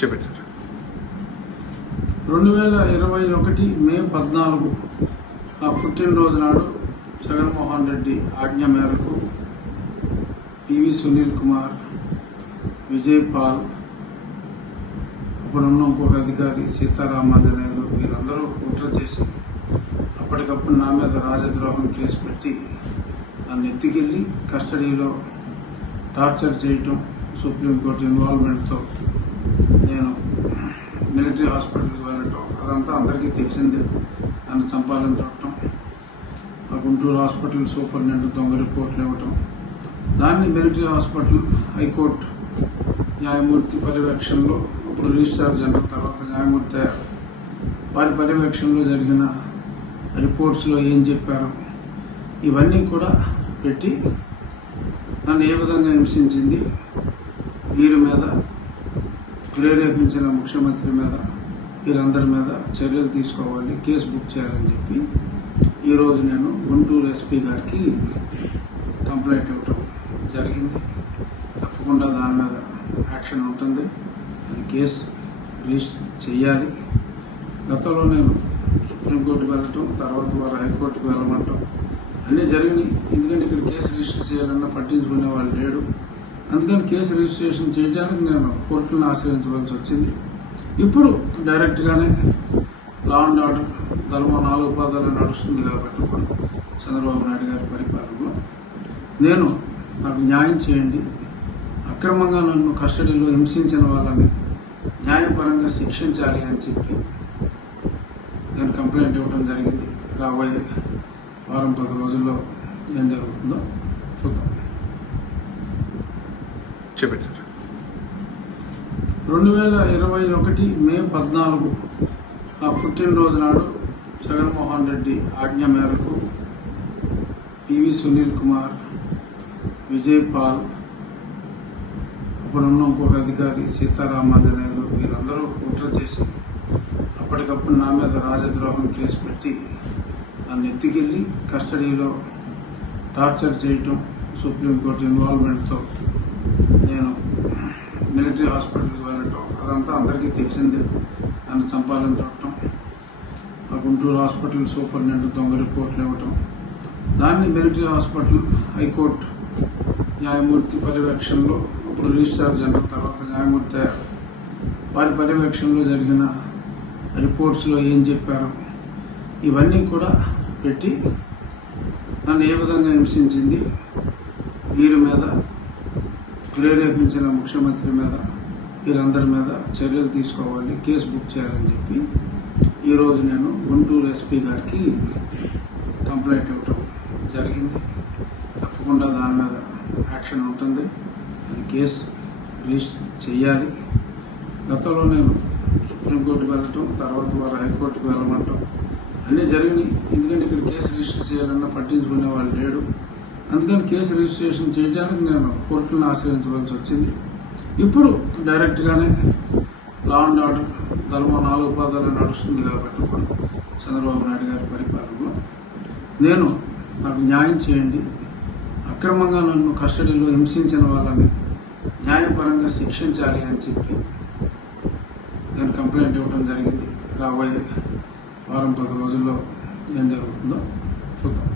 చెప్పండి సార్. 2021 మే 14 నా పుట్టినరోజు నాడు జగన్మోహన్ రెడ్డి ఆజ్ఞ మేరకు పివి సునీల్ కుమార్, విజయ్ పాల్, అప్పుడున్న ఇంకొక అధికారి సీతారామాంజనేయులు వీరందరూ కుట్ర చేసి అప్పటికప్పుడు నా మీద రాజద్రోహం కేసు పెట్టి నన్ను ఎత్తుకెళ్ళి కస్టడీలో టార్చర్ చేయటం, సుప్రీంకోర్టు ఇన్వాల్వ్మెంట్తో నేను మిలిటరీ హాస్పిటల్కి వెళ్ళటం అదంతా అందరికీ తెలిసిందే. నన్ను చంపాలని చూడటం, ఆ గుంటూరు హాస్పిటల్ సూపరింటెండెంట్ దొంగ రిపోర్ట్లు ఇవ్వటం, దాన్ని మిలిటరీ హాస్పిటల్ హైకోర్టు న్యాయమూర్తి పర్యవేక్షణలో, అప్పుడు రిజిస్ట్రార్ జనరల్ తర్వాత న్యాయమూర్తి అయ్యారు, వారి పర్యవేక్షణలో జరిగిన రిపోర్ట్స్లో ఏం చెప్పారు ఇవన్నీ కూడా పెట్టి నన్ను ఏ విధంగా హింసించింది, వీరి మీద ప్రేరేపించిన ముఖ్యమంత్రి మీద వీరందరి మీద చర్యలు తీసుకోవాలి, కేసు బుక్ చేయాలని చెప్పి ఈరోజు నేను గుంటూరు ఎస్పీ గారికి కంప్లైంట్ ఇవ్వటం జరిగింది. తప్పకుండా దాని మీద యాక్షన్ ఉంటుంది, అది కేసు రిజిస్టర్ చేయాలి. గతంలో నేను సుప్రీంకోర్టుకు వెళ్ళటం, తర్వాత వారు హైకోర్టుకు వెళ్ళమంటాం అన్నీ జరిగినాయి. ఎందుకంటే ఇక్కడ కేసు రిజిస్టర్ చేయాలన్నా పట్టించుకునే వాళ్ళు లేడు. అందుకని కేసు రిజిస్ట్రేషన్ చేయడానికి నేను కోర్టులను ఆశ్రయించవలసి వచ్చింది. ఇప్పుడు డైరెక్ట్గానే లా అండ్ ఆర్డర్ ధర్మం 4 పాదాలు నడుస్తుంది కాబట్టి ఇప్పుడు చంద్రబాబు నాయుడు గారి పరిపాలనలో నాకు న్యాయం చేయండి, అక్రమంగా నన్ను కస్టడీలో హింసించిన వాళ్ళని న్యాయపరంగా శిక్షించాలి అని చెప్పి నేను కంప్లైంట్ ఇవ్వడం జరిగింది. రాబోయే వారం 10 రోజుల్లో ఏం జరుగుతుందో చూద్దాం. చెప్పండి సార్. 2021 మే 14 నా పుట్టినరోజు నాడు జగన్మోహన్ రెడ్డి ఆజ్ఞ మేరకు పివి సునీల్ కుమార్, విజయ్ పాల్, అప్పుడున్న ఇంకొక అధికారి సీతారామాంజనేయులు వీరందరూ కుట్ర చేసి అప్పటికప్పుడు నా మీద రాజద్రోహం కేసు పెట్టి నన్ను ఎత్తుకెళ్ళి కస్టడీలో టార్చర్ చేయటం, సుప్రీంకోర్టు ఇన్వాల్వ్మెంట్తో నేను మిలిటరీ హాస్పిటల్కి వెళ్ళటం అదంతా అందరికీ తెలిసిందే. నన్ను చంపాలని చూడటం, ఆ గుంటూరు హాస్పిటల్ సూపరింటెండెంట్ దొంగ రిపోర్ట్లు ఇవ్వటం, దాన్ని మిలిటరీ హాస్పిటల్ హైకోర్టు న్యాయమూర్తి పర్యవేక్షణలో, అప్పుడు రిజిస్ట్రార్ జనరల్ తర్వాత న్యాయమూర్తి అయ్యారు, వారి పర్యవేక్షణలో జరిగిన రిపోర్ట్స్లో ఏం చెప్పారు ఇవన్నీ కూడా పెట్టి నన్ను ఏ విధంగా హింసించింది, వీరి మీద ప్రేరేపించిన ముఖ్యమంత్రి మీద వీరందరి మీద చర్యలు తీసుకోవాలి, కేసు బుక్ చేయాలని చెప్పి ఈరోజు నేను గుంటూరు ఎస్పీ గారికి కంప్లైంట్ ఇవ్వటం జరిగింది. తప్పకుండా దాని మీద యాక్షన్ ఉంటుంది, అది కేసు రిజిస్టర్ చేయాలి. గతంలో నేను సుప్రీంకోర్టుకు వెళ్ళటం, తర్వాత వారు హైకోర్టుకు వెళ్ళమంటాం అన్నీ జరిగినాయి. ఎందుకంటే ఇక్కడ కేసు రిజిస్టర్ చేయాలన్నా పట్టించుకునే వాళ్ళు లేడు. అందుకని కేసు రిజిస్ట్రేషన్ చేయడానికి నేను కోర్టులను ఆశ్రయించవలసి వచ్చింది. ఇప్పుడు డైరెక్ట్గానే లా అండ్ ఆర్డర్ ధర్మం 4 పాదాలు నడుస్తుంది కాబట్టి ఇప్పుడు చంద్రబాబు నాయుడు గారి పరిపాలనలో నాకు న్యాయం చేయండి, అక్రమంగా నన్ను కస్టడీలో హింసించిన వాళ్ళని న్యాయపరంగా శిక్షించాలి అని చెప్పి నేను కంప్లైంట్ ఇవ్వడం జరిగింది. రాబోయే వారం 10 రోజుల్లో ఏం జరుగుతుందో చూద్దాం.